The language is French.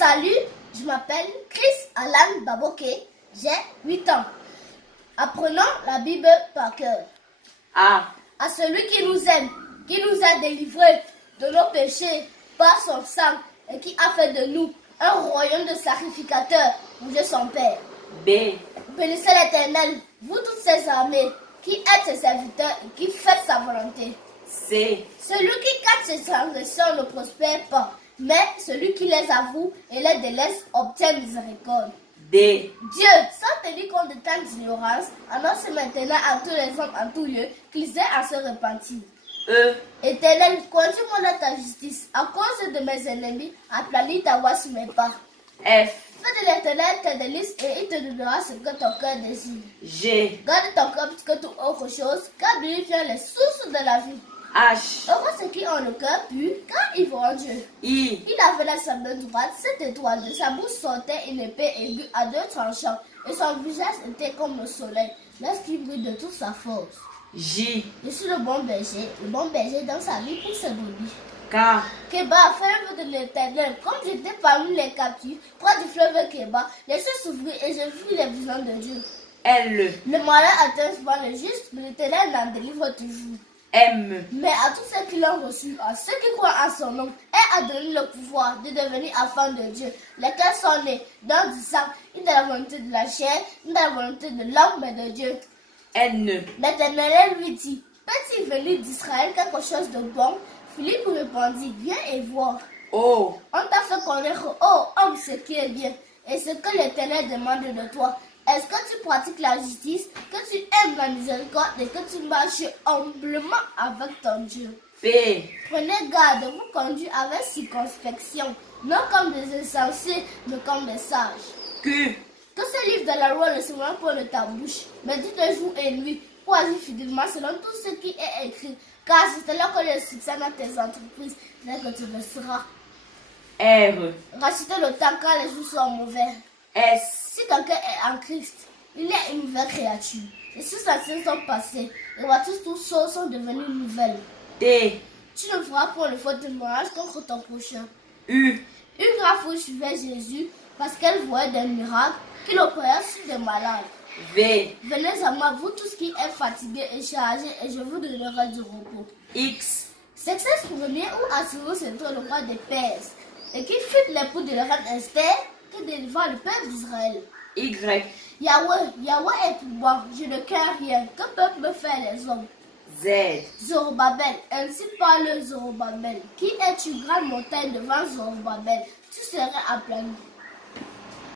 Salut, je m'appelle Chris Alan Baboke, j'ai 8 ans. Apprenons la Bible par cœur. À celui qui nous aime, qui nous a délivrés de nos péchés par son sang et qui a fait de nous un royaume de sacrificateurs pour Dieu son Père. Bénissez l'Éternel, vous toutes ses armées, qui êtes ses serviteurs et qui faites sa volonté. Celui qui cache ses transgressions ne prospère pas, mais celui qui les avoue et les délaisse obtient miséricorde. Dieu, sans tenir compte de tant d'ignorance, annonce maintenant à tous les hommes en tout lieu qu'ils aient à se repentir. Éternel, conduis-moi dans ta justice, à cause de mes ennemis, aplanis ta voie sur mes pas. Fais de l'Éternel tes délices et il te donnera ce que ton cœur désire. Garde ton cœur plus que toute autre chose, car de lui vient les sources de la vie. Heureux ceux qui ont le cœur pur, car ils verront Dieu. Il avait la main droite, cette étoile, de sa bouche sortait une épée aiguë à 2 tranchants, et son visage était comme le soleil, lorsqu'il brille de toute sa force. Je suis le bon berger dans sa vie pour ses brebis. Kéba, fais l'œuvre de l'Éternel, comme j'étais parmi les captifs, près du fleuve Kéba, les cieux s'ouvrirent et je vis les visions de Dieu. Le malheur atteint souvent le juste, mais l'Éternel l'en délivre toujours. Mais à tous ceux qui l'ont reçu, à ceux qui croient en son nom, et a donné le pouvoir de devenir enfants de Dieu, lesquels sont nés dans du sang, ni de la volonté de la chair, ni de la volonté de l'homme, mais de Dieu. L'Éternel lui dit, peut-il venir d'Israël quelque chose de bon? Philippe répondit, viens et vois. On t'a fait connaître, homme, ce qui est bien, et ce que l'Éternel demande de toi. Est-ce que tu pratiques la justice, que tu aimes la miséricorde et que tu marches humblement avec ton Dieu? Prenez garde de vous conduire avec circonspection, non comme des insensés, mais comme des sages. Que ce livre de la loi ne s'éloigne pas de ta bouche, mais dis-le jour et nuit, pour agir fidèlement selon tout ce qui est écrit, car c'est là que le succès dans tes entreprises, dès que tu le seras. Rachetez le temps car les jours sont mauvais. Si quelqu'un est en Christ, il est une nouvelle créature. Les choses anciennes sont passées, et voici toutes choses sont devenues nouvelles. Tu ne feras pas le faute de mariage contre ton prochain. Une grave foule suivait Jésus parce qu'elle voyait des miracles qu'il opérait sur des malades. Venez à moi, vous tous qui êtes fatigués et chargés, et je vous donnerai du repos. C'est ce premier où Assuérus était le roi des Perses, et qui fut l'époux de la reine Esther, qui délivra le peuple d'Israël. Yahweh est pour moi, je ne crains rien. Que peuvent me faire les hommes? Zorobabel, ainsi parle Zorobabel. Qui est une grande montagne devant Zorobabel? Tu serais aplani.